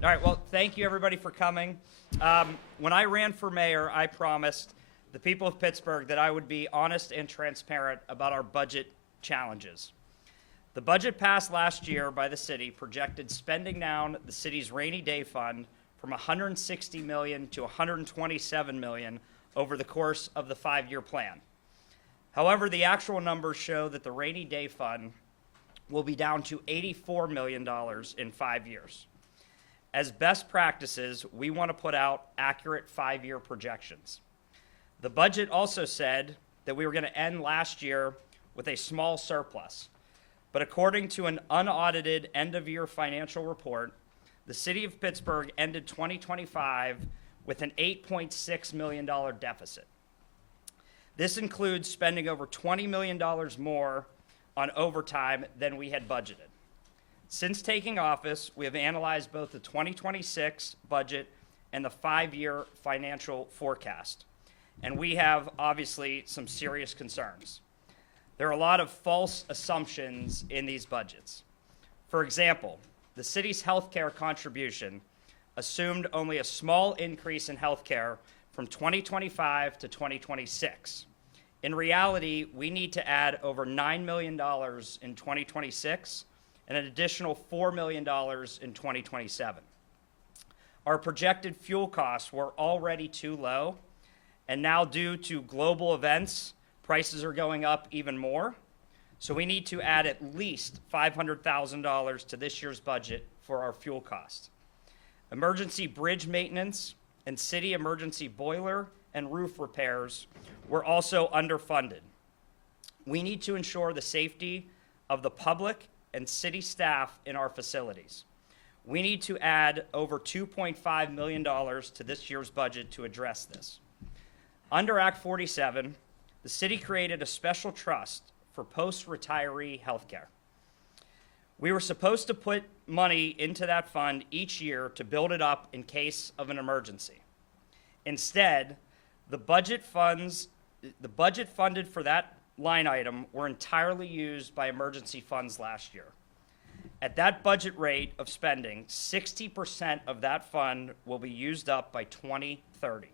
All right, well, thank you everybody for coming. When I ran for mayor, I promised the people of Pittsburgh that I would be honest and transparent about our budget challenges. The budget passed last year by the city projected spending down the city's rainy day fund from $160 million to $127 million over the course of the 5-year plan. However, the actual numbers show that the rainy day fund will be down to $84 million in 5 years. As best practices, we want to put out accurate 5-year projections. The budget also said that we were going to end last year with a small surplus. But according to an unaudited end-of-year financial report, the city of Pittsburgh ended 2025 with an $8.6 million deficit. This includes spending over $20 million more on overtime than we had budgeted. Since taking office, we have analyzed both the 2026 budget and the 5-year financial forecast, and we have obviously some serious concerns. There are a lot of false assumptions in these budgets. For example, the city's healthcare contribution assumed only a small increase in healthcare from 2025 to 2026. In reality, we need to add over $9 million in 2026 and an additional $4 million in 2027. Our projected fuel costs were already too low, and now due to global events, prices are going up even more. So we need to add at least $500,000 to this year's budget for our fuel costs. Emergency bridge maintenance and city emergency boiler and roof repairs were also underfunded. We need to ensure the safety of the public and city staff in our facilities. We need to add over $2.5 million to this year's budget to address this. Under Act 47, the city created a special trust for post-retiree healthcare. We were supposed to put money into that fund each year to build it up in case of an emergency. Instead, the budget funded for that line item were entirely used by emergency funds last year. At that budget rate of spending, 60% of that fund will be used up by 2030.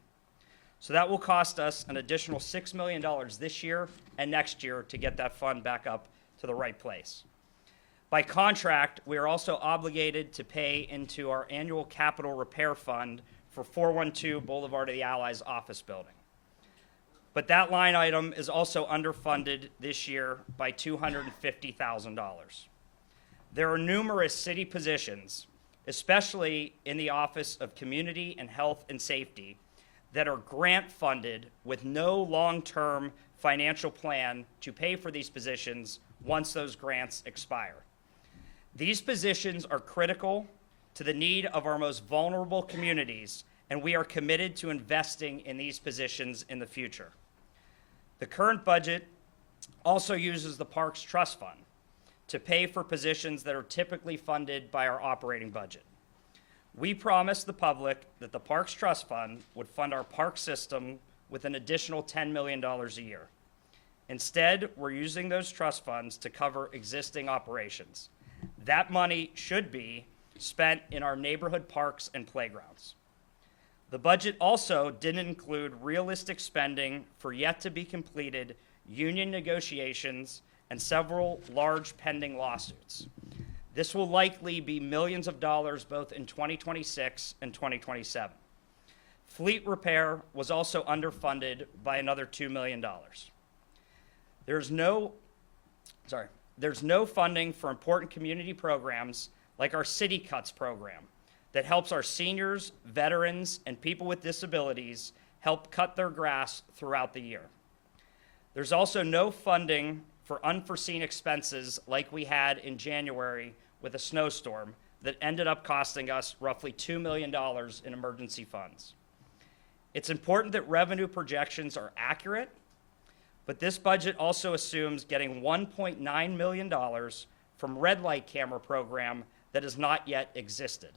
So that will cost us an additional $6 million this year and next year to get that fund back up to the right place. By contract, we are also obligated to pay into our annual capital repair fund for 412 Boulevard of the Allies office building. But that line item is also underfunded this year by $250,000. There are numerous city positions, especially in the Office of Community and Health and Safety, that are grant funded with no long-term financial plan to pay for these positions once those grants expire. These positions are critical to the need of our most vulnerable communities, and we are committed to investing in these positions in the future. The current budget also uses the Parks Trust Fund to pay for positions that are typically funded by our operating budget. We promised the public that the Parks Trust Fund would fund our park system with an additional $10 million a year. Instead, we're using those trust funds to cover existing operations. That money should be spent in our neighborhood parks and playgrounds. The budget also didn't include realistic spending for yet to be completed union negotiations and several large pending lawsuits. This will likely be millions of dollars both in 2026 and 2027. Fleet repair was also underfunded by another $2 million. There's no funding for important community programs like our City Cuts program that helps our seniors, veterans, and people with disabilities help cut their grass throughout the year. There's also no funding for unforeseen expenses like we had in January with a snowstorm that ended up costing us roughly $2 million in emergency funds. It's important that revenue projections are accurate, but this budget also assumes getting $1.9 million from red light camera program that has not yet existed.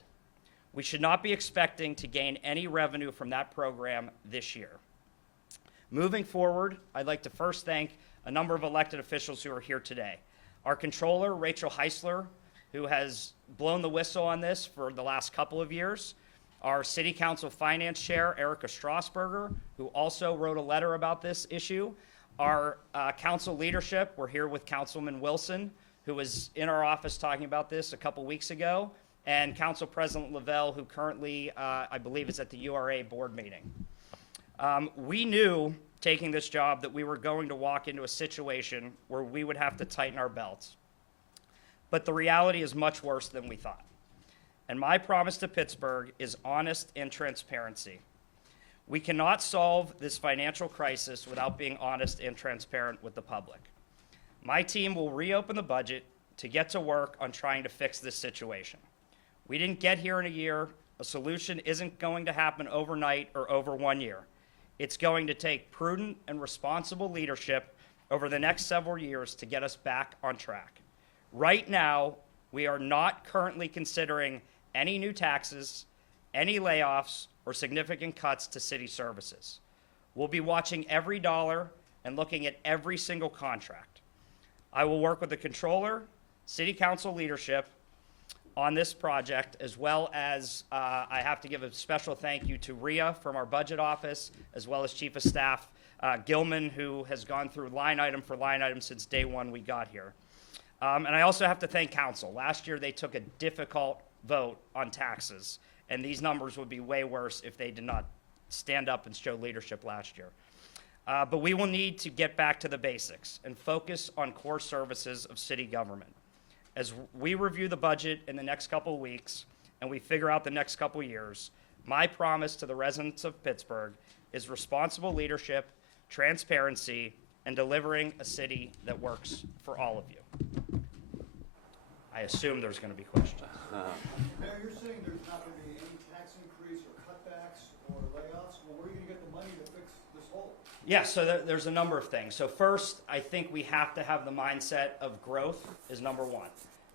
We should not be expecting to gain any revenue from that program this year. Moving forward, I'd like to first thank a number of elected officials who are here today. Our controller, Rachel Heisler, who has blown the whistle on this for the last couple of years, our City Council Finance Chair, Erica Strasburger, who also wrote a letter about this issue, our council leadership. We're here with Councilman Wilson, who was in our office talking about this a couple weeks ago, and Council President Lavelle, who currently, I believe, is at the URA board meeting. We knew, taking this job, that we were going to walk into a situation where we would have to tighten our belts. But the reality is much worse than we thought. And my promise to Pittsburgh is honest and transparency. We cannot solve this financial crisis without being honest and transparent with the public. My team will reopen the budget to get to work on trying to fix this situation. We didn't get here in a year. A solution isn't going to happen overnight or over 1 year. It's going to take prudent and responsible leadership over the next several years to get us back on track. Right now, we are not currently considering any new taxes, any layoffs, or significant cuts to city services. We'll be watching every dollar and looking at every single contract. I will work with the controller, city council leadership on this project, as well as I have to give a special thank you to Rhea from our budget office, as well as Chief of Staff Gilman, who has gone through line item for line item since day one we got here. And I also have to thank council. Last year they took a difficult vote on taxes, and these numbers would be way worse if they did not stand up and show leadership last year. But we will need to get back to the basics and focus on core services of city government. As we review the budget in the next couple of weeks and we figure out the next couple of years, my promise to the residents of Pittsburgh is responsible leadership, transparency, and delivering a city that works for all of you. I assume there's going to be questions. Mayor, you're saying there's not going to be any tax increase or cutbacks or layoffs. Well, where are you going to get the money to fix this hole? Yeah, so there's a number of things. So first, I think we have to have the mindset of growth is number one.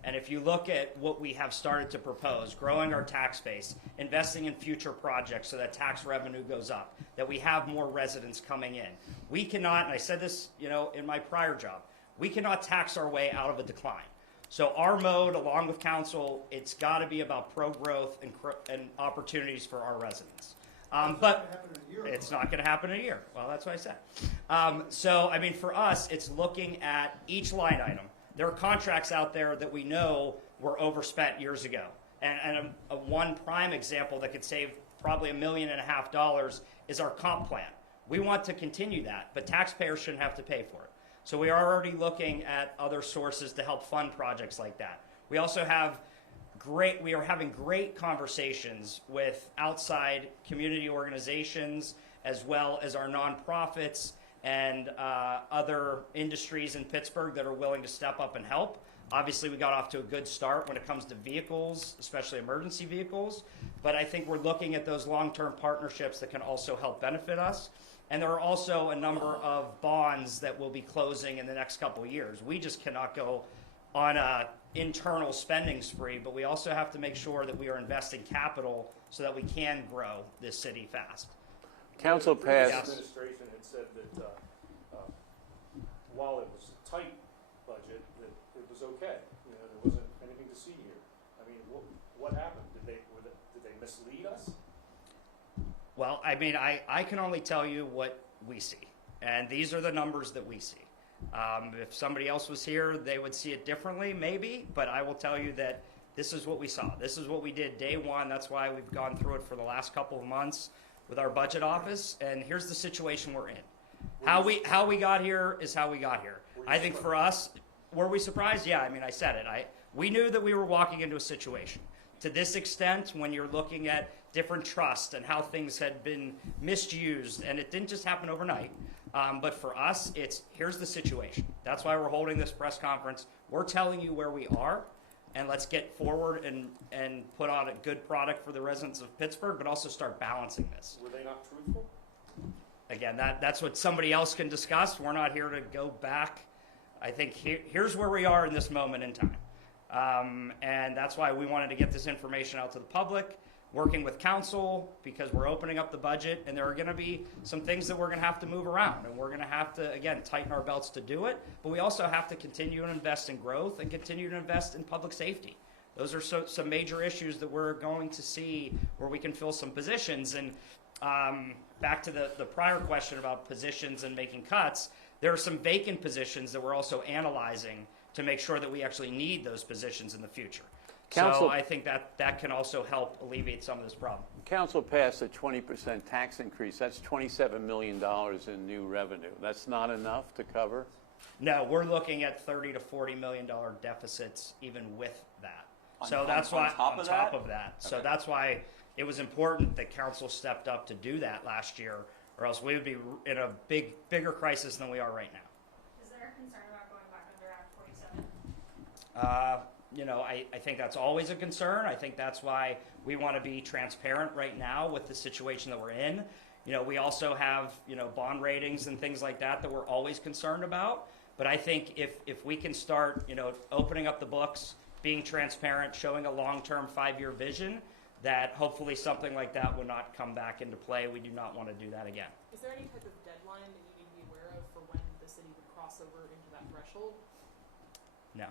And if you look at what we have started to propose, growing our tax base, investing in future projects so that tax revenue goes up, that we have more residents coming in. We cannot, and I said this, in my prior job, we cannot tax our way out of a decline. So our mode, along with council, it's got to be about pro-growth and opportunities for our residents. But it's not going to happen in a year. Well, that's what I said. So, for us, it's looking at each line item. There are contracts out there that we know were overspent years ago. And a one prime example that could save probably $1.5 million is our comp plan. We want to continue that, but taxpayers shouldn't have to pay for it. So we are already looking at other sources to help fund projects like that. We also have we are having great conversations with outside community organizations, as well as our nonprofits and other industries in Pittsburgh that are willing to step up and help. Obviously, we got off to a good start when it comes to vehicles, especially emergency vehicles, but I think we're looking at those long-term partnerships that can also help benefit us. And there are also a number of bonds that will be closing in the next couple of years. We just cannot go on an internal spending spree, but we also have to make sure that we are investing capital so that we can grow this city fast. Council passed. The administration had said that while it was a tight budget, that it was okay. There wasn't anything to see here. What happened? Did they mislead us? Well, I can only tell you what we see, and these are the numbers that we see. If somebody else was here, they would see it differently, maybe, but I will tell you that this is what we saw. This is what we did day one. That's why we've gone through it for the last couple of months with our budget office, and here's the situation we're in. How we got here is how we got here. I think for us, were we surprised? Yeah, I said it. We knew that we were walking into a situation. To this extent, when you're looking at different trusts and how things had been misused, and it didn't just happen overnight, but for us, here's the situation. That's why we're holding this press conference. We're telling you where we are, and let's get forward and put on a good product for the residents of Pittsburgh, but also start balancing this. Were they not truthful? Again, that's what somebody else can discuss. We're not here to go back. I think here's where we are in this moment in time. And that's why we wanted to get this information out to the public, working with council, because we're opening up the budget, and there are going to be some things that we're going to have to move around, and we're going to have to, again, tighten our belts to do it, but we also have to continue to invest in growth and continue to invest in public safety. Those are some major issues that we're going to see where we can fill some positions. And back to the prior question about positions and making cuts, there are some vacant positions that we're also analyzing to make sure that we actually need those positions in the future. Council- So I think that can also help alleviate some of this problem. Council passed a 20% tax increase. That's $27 million in new revenue. That's not enough to cover? No, we're looking at $30 to $40 million deficits even with that. On So top- that's on why top of that? So Okay. that's why it was important that council stepped up to do that last year, or else we would be in a bigger crisis than we are right now. Is there a concern about going back under Act 47? I think that's always a concern. I think that's why we want to be transparent right now with the situation that we're in. We also have, bond ratings and things like that we're always concerned about. But I think if we can start, opening up the books, being transparent, showing a long-term 5-year vision, that hopefully something like that will not come back into play. We do not want to do that again. Is there any type of deadline that you need to be aware of for when the city would cross over into that threshold? No,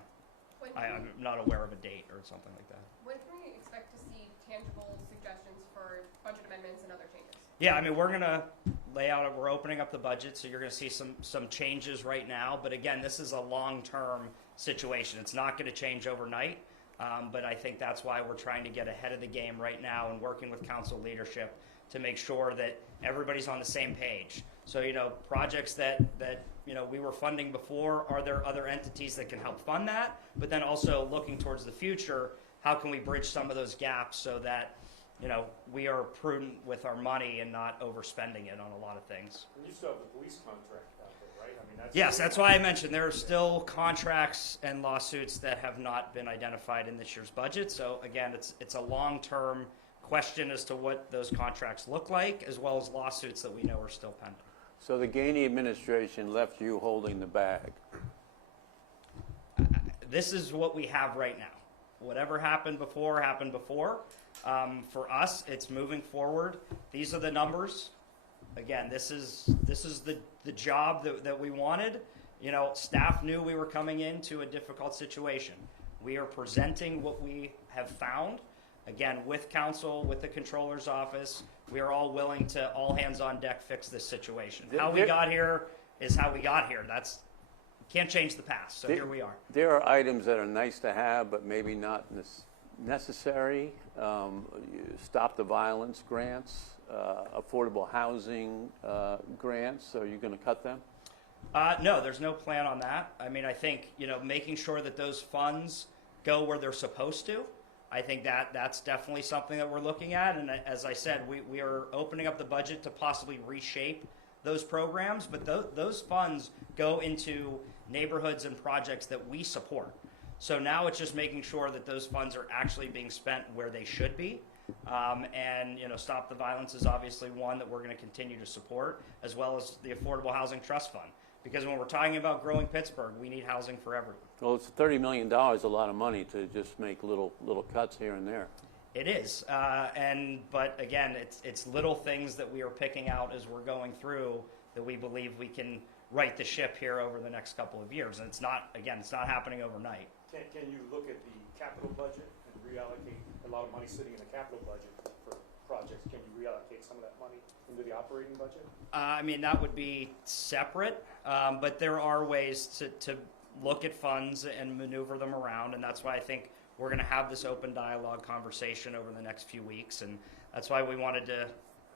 When I'm not aware of a date or something like that. when can we expect to see tangible suggestions for budget amendments and other changes? Yeah, we're going to lay out, we're opening up the budget, so you're going to see some changes right now. But again, this is a long-term situation. It's not going to change overnight. But I think that's why we're trying to get ahead of the game right now and working with council leadership to make sure that everybody's on the same page. So, projects that we were funding before, are there other entities that can help fund that? But then also looking towards the future, how can we bridge some of those gaps so that, we are prudent with our money and not overspending it on a lot of things. And you still have the police contract out there, right? Yes, that's why I mentioned there are still contracts and lawsuits that have not been identified in this year's budget. So again, it's a long-term question as to what those contracts look like, as well as lawsuits that we know are still pending. So the Gainey administration left you holding the bag. This is what we have right now. Whatever happened before happened before. For us, it's moving forward. These are the numbers. Again, this is the job that we wanted. Staff knew we were coming into a difficult situation. We are presenting what we have found. Again, with council, with the controller's office, we are all willing to all hands on deck fix this situation. How we got here is how we got here. Can't change the past. So here we are. There are items that are nice to have, but maybe not necessary. Stop the violence grants, affordable housing grants. Are you going to cut them? No, there's no plan on that. I think, making sure that those funds go where they're supposed to. I think that's definitely something that we're looking at. And as I said, we are opening up the budget to possibly reshape those programs. But those funds go into neighborhoods and projects that we support. So now it's just making sure that those funds are actually being spent where they should be. And Stop the Violence is obviously one that we're going to continue to support, as well as the Affordable Housing Trust Fund. Because when we're talking about growing Pittsburgh, we need housing for everyone. Well, it's $30 million, a lot of money to just make little cuts here and there. It is, but again, it's little things that we are picking out as we're going through that we believe we can right the ship here over the next couple of years. And it's not happening overnight. Can you look at the capital budget and reallocate a lot of money sitting in the capital budget for projects? Can you reallocate some of that money into the operating budget? That would be separate, but there are ways to look at funds and maneuver them around, and that's why I think we're going to have this open dialogue conversation over the next few weeks, and that's why we wanted to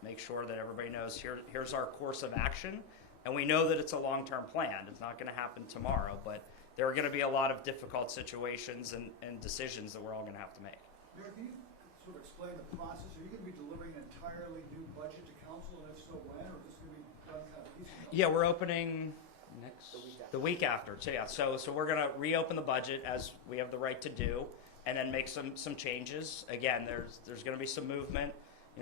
make sure that everybody knows here's our course of action, and we know that it's a long-term plan. It's not going to happen tomorrow, but there are going to be a lot of difficult situations and decisions that we're all going to have to make. Mayor, can you sort of explain the process? Are you going to be delivering an entirely new budget to council, and if so, when, or is this going to be done kind of piecemeal? Yeah, we're opening the week after. So we're going to reopen the budget as we have the right to do, and then make some changes. Again, there's going to be some movement.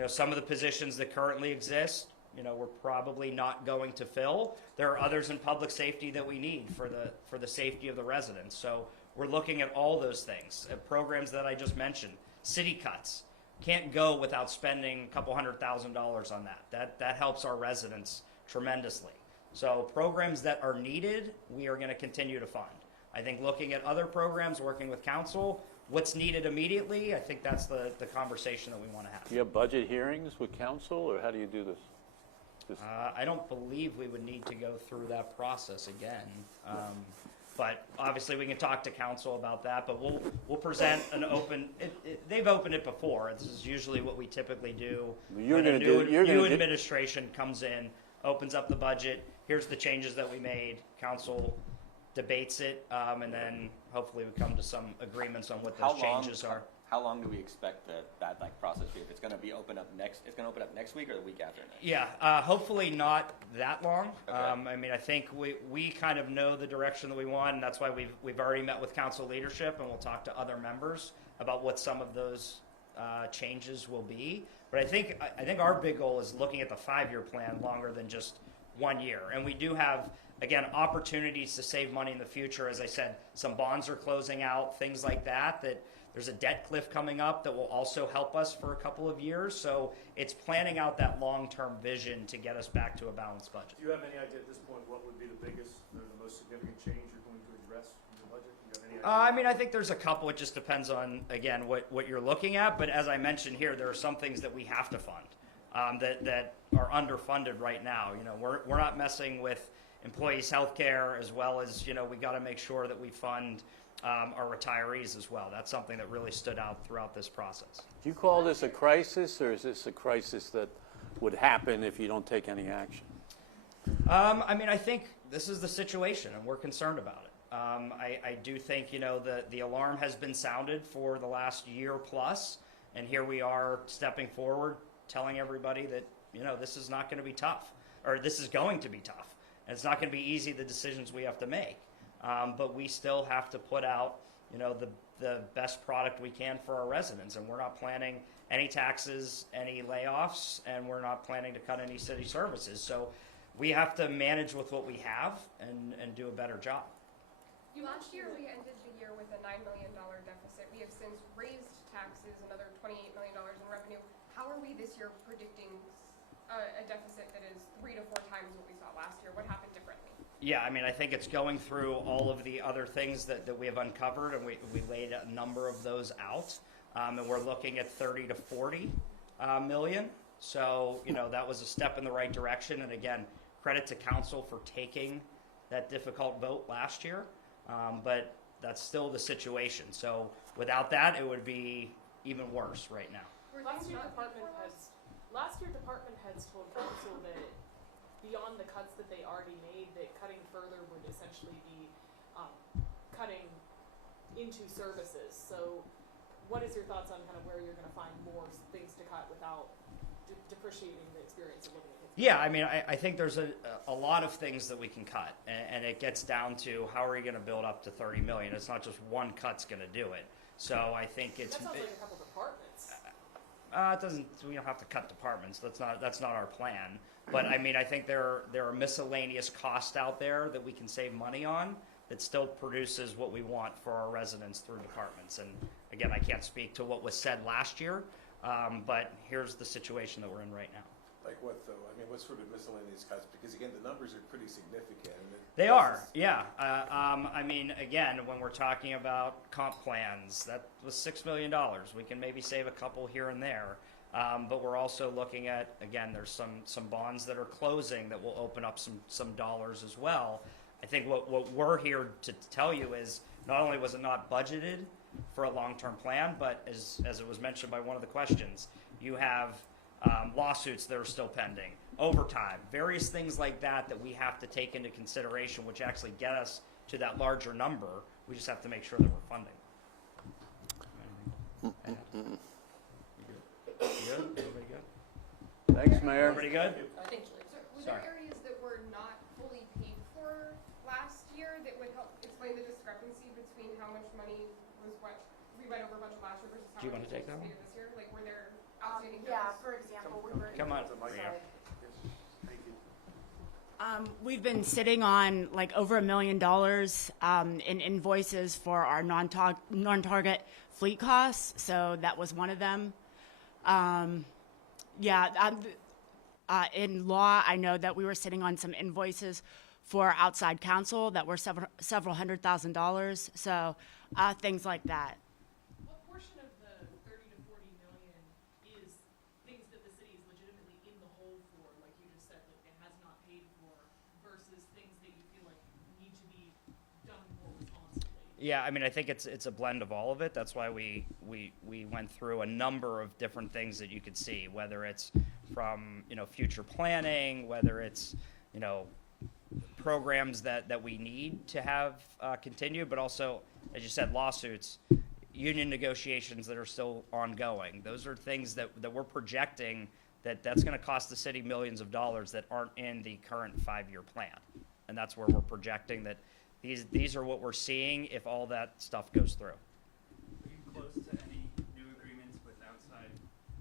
Some of the positions that currently exist, we're probably not going to fill. There are others in public safety that we need for the safety of the residents. So we're looking at all those things. Programs that I just mentioned, city cuts, can't go without spending a couple $100,000 on that. That helps our residents tremendously. So programs that are needed, we are going to continue to fund. I think looking at other programs, working with council, what's needed immediately, I think that's the conversation that we want to have. Do you have budget hearings with council, or how do you do this? I don't believe we would need to go through that process again. But obviously, we can talk to council about that, but we'll present an open, they've opened it before. This is usually what we typically do. You're When a gonna do- you're new gonna do- administration comes in, opens up the budget, here's the changes that we made, council debates it, and then hopefully we come to some agreements on what those changes are. How long do we expect that like process to be? If it's going to be open up next, it's going to open up next week or the week after next? Yeah, hopefully not that long. Okay. I mean, I think we kind of know the direction that we want, and that's why we've already met with council leadership, and we'll talk to other members about what some of those changes will be. But I think our big goal is looking at the 5-year plan longer than just 1 year. And we do have, again, opportunities to save money in the future. As I said, some bonds are closing out, things like that, there's a debt cliff coming up that will also help us for a couple of years. So it's planning out that long-term vision to get us back to a balanced budget. Do you have any idea at this point what would be the biggest or the most significant change you're going to address in your budget? Do you have any idea? I mean, I think there's a couple. It just depends on, again, what you're looking at. But as I mentioned here, there are some things that we have to fund that are underfunded right now. You know, we're not messing with employees' health care, as well as, you know, we got to make sure that we fund our retirees as well. That's something that really stood out throughout this process. Do you call this a crisis, or is this a crisis that would happen if you don't take any action? I mean, I think this is the situation, and we're concerned about it. I do think, you know, the alarm has been sounded for the last year plus, and here we are stepping forward, telling everybody that, you know, this is not going to be tough, or this is going to be tough, and it's not going to be easy, the decisions we have to make. But we still have to put out, you know, the best product we can for our residents, and we're not planning any taxes, any layoffs, and we're not planning to cut any city services. So we have to manage with what we have and do a better job. Last year, we ended the year with a $9 million deficit. We have since raised taxes, another $28 million in revenue. How are we this year predicting a deficit that is 3 to 4 times what we saw last year? What happened differently? Yeah, I mean, I think it's going through all of the other things that we have uncovered, and we laid a number of those out, and we're looking at 30 to 40 million. So, you know, that was a step in the right direction, and again, credit to council for taking that difficult vote last year, but that's still the situation. So without that, it would be even worse right now. Last year, department heads told council that beyond the cuts that they already made, that cutting further would essentially be cutting into services. So what is your thoughts on kind of where you're going to find more things to cut without depreciating the experience of living in Pittsburgh? Yeah, I mean, I think there's a lot of things that we can cut, and it gets down to how are you going to build up to 30 million? It's not just one cut's going to do it. So I think it's... That sounds like a couple departments. It doesn't. We don't have to cut departments. That's not our plan. But I mean, I think there are miscellaneous costs out there that we can save money on that still produces what we want for our residents through departments. And again, I can't speak to what was said last year, but here's the situation that we're in right now. Like what though? I mean, what sort of miscellaneous cuts? Because again, the numbers are pretty significant. And They are, yeah. I mean, again, when we're talking about comp plans, that was $6 million. We can maybe save a couple here and there. But we're also looking at, again, there's some bonds that are closing that will open up some dollars as well. I think what we're here to tell you is not only was it not budgeted for a long-term plan, but as it was mentioned by one of the questions, you have lawsuits that are still pending, overtime, various things like that we have to take into consideration, which actually get us to that larger number. We just have to make sure that we're funding. Good? Everybody good? Thanks, Mayor. Everybody good? So were Sorry. there areas that were not fully paid for last year that would help explain the discrepancy between how much money was what we went over a bunch last year versus how Do you much want to take that was one? paid this year? Like, were there outstanding Yeah, bills? for example, we were. Come on. Sorry. Thank you. We've been sitting on like over $1 million in invoices for our non-target fleet costs. So that was one of them. In law, I know that we were sitting on some invoices for outside counsel that were several $100,000. So things like that. Yeah, I mean, I think it's a blend of all of it. That's why we went through a number of different things that you could see, whether it's from, future planning, whether it's, programs that we need to have continue, but also, as you said, lawsuits, union negotiations that are still ongoing. Those are things that we're projecting that's going to cost the city millions of dollars that aren't in the current 5-year plan. And that's where we're projecting that these are what we're seeing if all that stuff goes through. Are you close to any new agreements with outside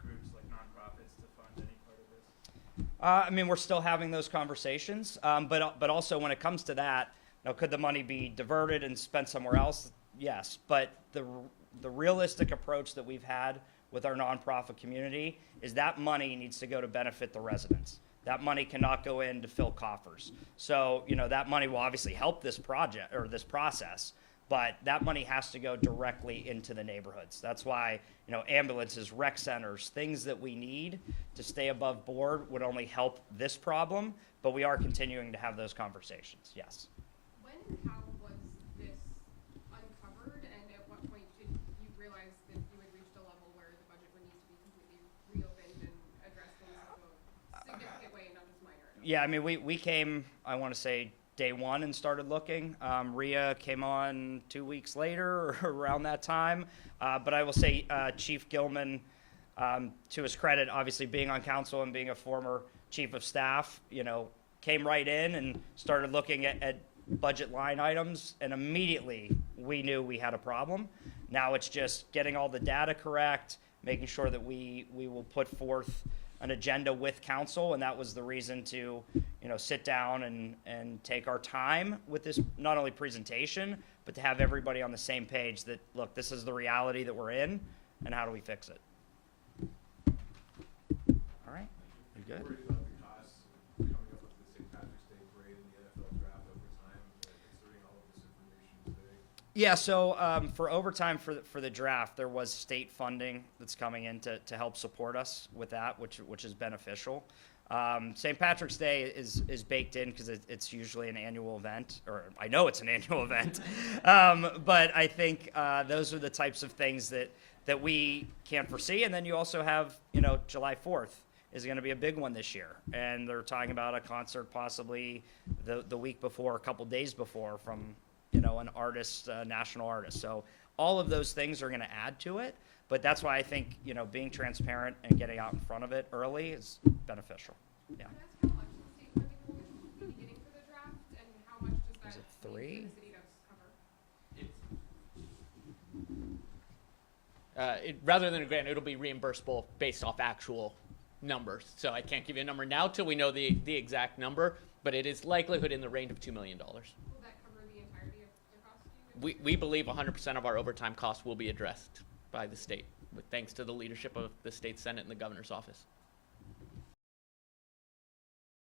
groups like nonprofits to fund any part of this? I mean, we're still having those conversations, but also when it comes to that, could the money be diverted and spent somewhere else? Yes, but the realistic approach that we've had with our nonprofit community is that money needs to go to benefit the residents. That money cannot go in to fill coffers. So, that money will obviously help this project or this process, but that money has to go directly into the neighborhoods. That's why, ambulances, rec centers, things that we need to stay above board would only help this problem, but we are continuing to have those conversations, yes. When and how was this uncovered, and at what point did you realize that you had reached a level where the budget would need to be completely reopened and address things in a significant way and not just minor? Yeah, I mean, we came, I want to say, day one and started looking. RIA came on 2 weeks later or around that time. But I will say Chief Gilman, to his credit, obviously being on council and being a former chief of staff, came right in and started looking at budget line items, and immediately we knew we had a problem. Now it's just getting all the data correct, making sure that we will put forth an agenda with council, and that was the reason to, sit down and take our time with this, not only presentation, but to have everybody on the same page that, look, this is the reality that we're in, and how do we fix it? All right, you good? Worried about the costs of coming up with the St. Patrick's Day parade and the NFL draft over time, considering all of this information today? Yeah, so for overtime for the draft, there was state funding that's coming in to help support us with that, which is beneficial. St. Patrick's Day is baked in because it's usually an annual event, or I know it's an annual event. But I think those are the types of things that we can't foresee. And then you also have, July 4th is going to be a big one this year. And they're talking about a concert possibly the week before, a couple days before from, an artist, national artist. So all of those things are going to add to it. But that's why I think, being transparent and getting out in front of it early is beneficial. Yeah. Can I ask how much the state funding will be getting for the draft, and how much does that Is it mean 3? for the city to cover? Rather than a grant, it'll be reimbursable based off actual numbers. So I can't give you a number now till we know the exact number, but it is likelihood in the range of $2 million. Will that cover the entirety of the cost? Do you think? We believe 100% of our overtime costs will be addressed by the state, thanks to the leadership of the state Senate and the governor's office.